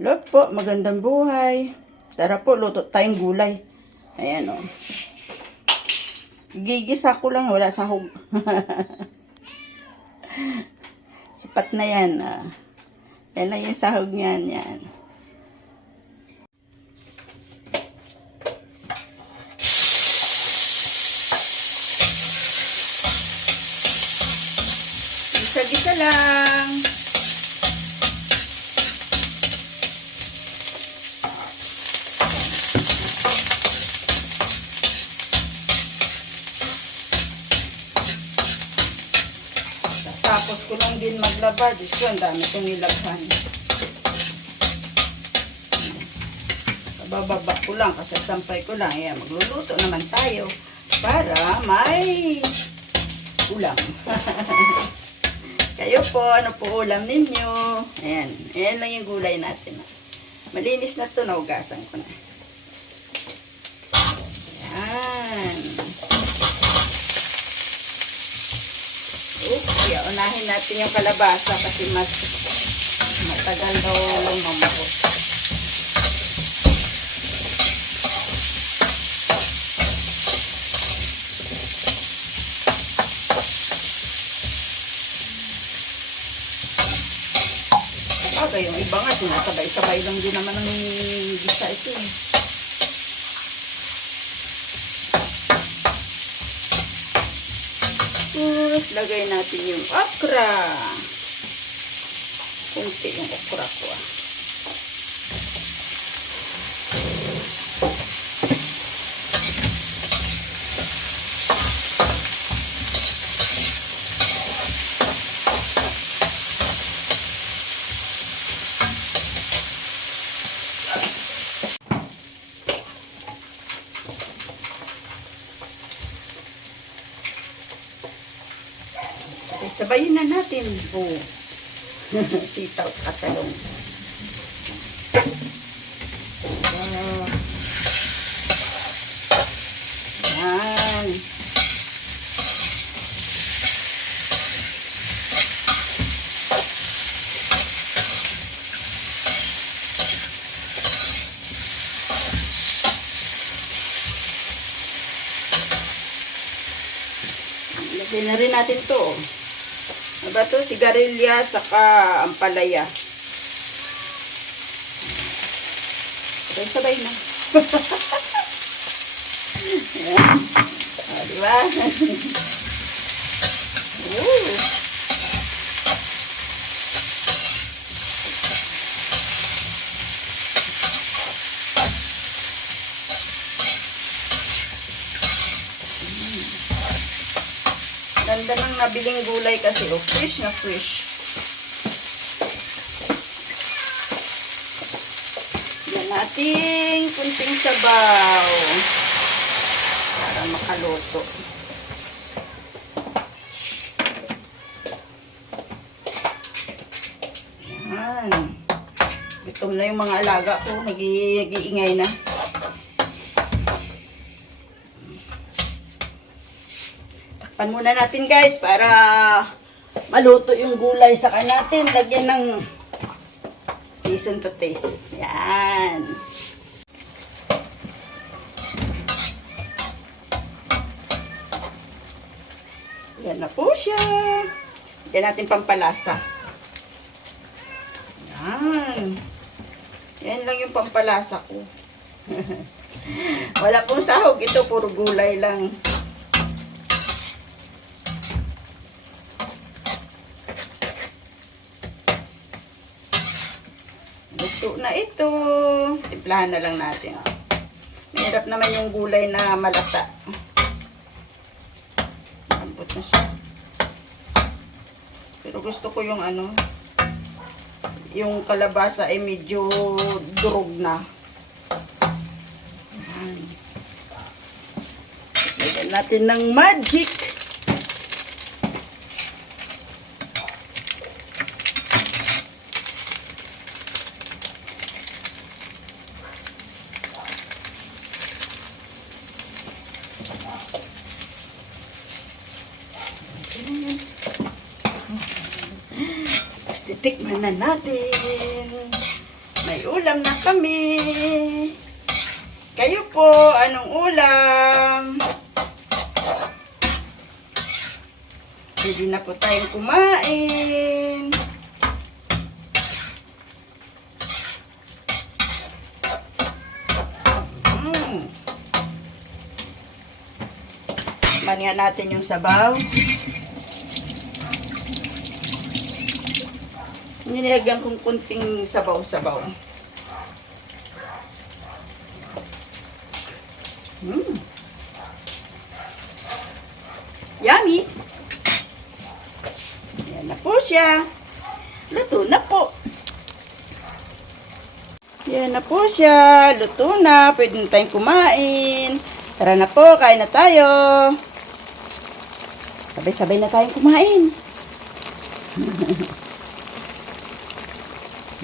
Lord po, magandang buhay. Tara po, luto tayong gulay. Ayan o. Gigisa ko lang, wala sahog. Sapat na yan. Yan lang yung sahog niyan. Yan. Gisa-gisa lang. Tapos ko lang din maglaba. Diyos ko, ang dami kong nilabhan. Bababa ko lang, kasi sampay ko lang. Ayan, magluluto naman tayo para may ulam. Kayo po, ano po ulam ninyo? Ayan, ayan lang yung gulay natin. Malinis na to, naugasan ko na. Ayan. Kaya unahin natin yung kalabasa kasi mas matagal daw lumambot. Kapag yung iba nga, sinasabay-sabay lang din naman ng gisa ito eh. Tapos, lagay natin yung okra. Kunti yung okra ko. Sabayin na natin po. Sitaw at talong. Yan. Lagyan na rin natin to. Ano ba ito? Sigarilya saka ampalaya. Okay, sabay na. Ayan. O, diba? Ganda ng nabiling gulay kasi, fresh na fresh. Yan natin kunting sabaw para makaluto. Yan. Gutom na yung mga alaga ko, nag-iingay na. Pan muna natin guys para maluto yung gulay sa natin. Lagyan ng season to taste. Yan. Yan na po siya. Lagyan natin pampalasa. Yan. Yan lang yung pampalasa ko. Wala pong sahog. Ito puro gulay lang. Luto na ito. Timplahan na lang natin. Mahirap naman yung gulay na malata. Lambot na siya. Pero gusto ko yung ano, yung kalabasa ay medyo durog na. Lagyan natin ng magic. Tapos titikman na natin. May may ulam na kami. Kayo po, anong ulam? Pwede na po tayong kumain. Manihan natin yung sabaw. Nilagyan kong kunting sabaw-sabaw. Yummy! Ayan na po siya. Luto na po. Ayan na po siya. Luto na. Pwede na tayong kumain. Tara na po, kain na tayo. Sabay-sabay na tayong kumain.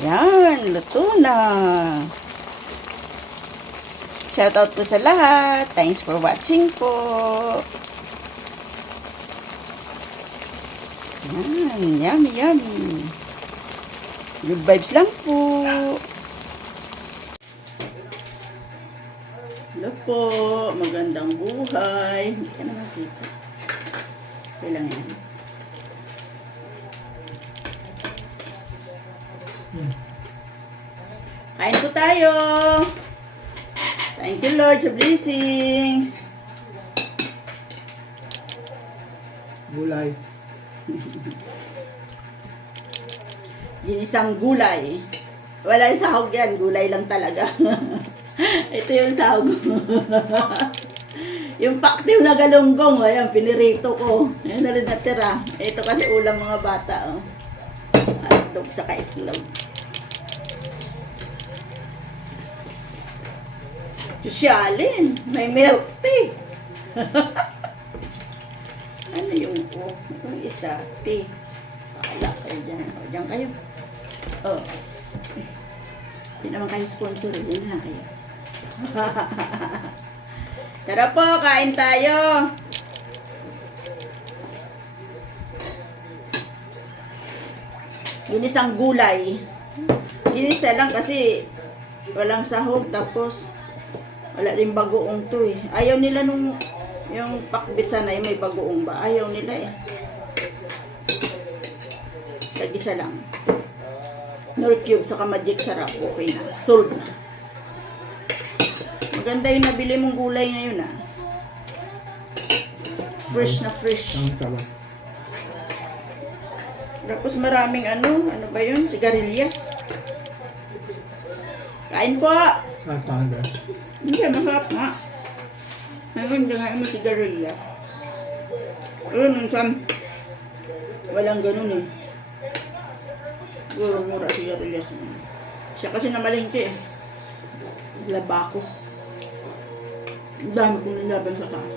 Yan, luto na. Shoutout po sa lahat. Thanks for watching po. Yan, yummy, yummy. Good vibes lang po. Hello po, magandang buhay. Hindi ka na makita. Okay lang yan. Kain po tayo. Thank you Lord sa blessings. Gulay. Ginisang gulay. Wala yung sahog yan. Gulay lang talaga. Ito yung sahog. Yung paksiw na galunggong. Ayan, pinirito ko. Ayan na rin natira. Ito kasi ulam mga bata. Oh. Atog sa kaitlog. Sosyalin. May milk tea. Ano yung yung isa? Tea. Akala kayo dyan. O, dyan kayo. Oh. Hindi naman kayo sponsor. Yan lang kayo. Tara po, kain tayo. Ginisang gulay. Ginisa lang kasi walang sahog tapos wala din bagoong to eh. Ayaw nila nung yung pakbit sana yung may bagoong ba. Ayaw nila eh. Tag-isa lang. Nor cube sa magic sarap. Okay na. Sold na. Maganda yung nabili mong gulay ngayon ah. Fresh na fresh. Tapos maraming ano ba yun? Sigarilyas. Kain po! Saan ba? Hindi, masarap nga. Ngayon, hindi mo sigarilyas. Pero minsan, walang ganun eh. Siguro mura sigarilyas. Siya kasi namalengke eh. Laba ko. Ang dami kong nilaban sa taas.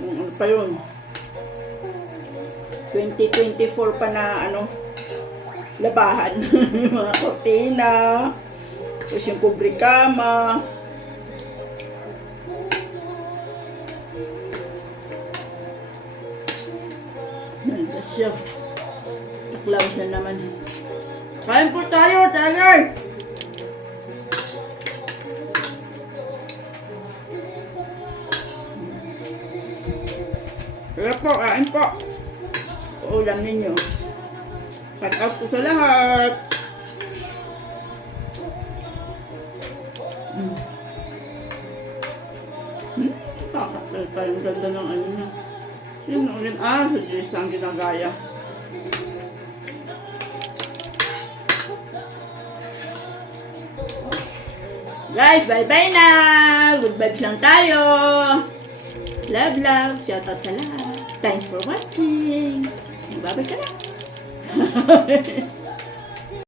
Ano pa yun? 2024 pa na ano, labahan. Yung mga kortina, tapos yung kubrikama. Nanda siya. Taklaws na naman. Kain po tayo, tagay! Kaya po, kain po. Ulam ninyo. Cut out po sa lahat. Kakakal pa yung ganda ng ano na. Sino ulit? Ah, sa Diyos ang ginagaya. Guys, bye-bye na! Good vibes lang tayo! Love, love! Shoutout sa lahat! Thanks for watching! Bye-bye ka na!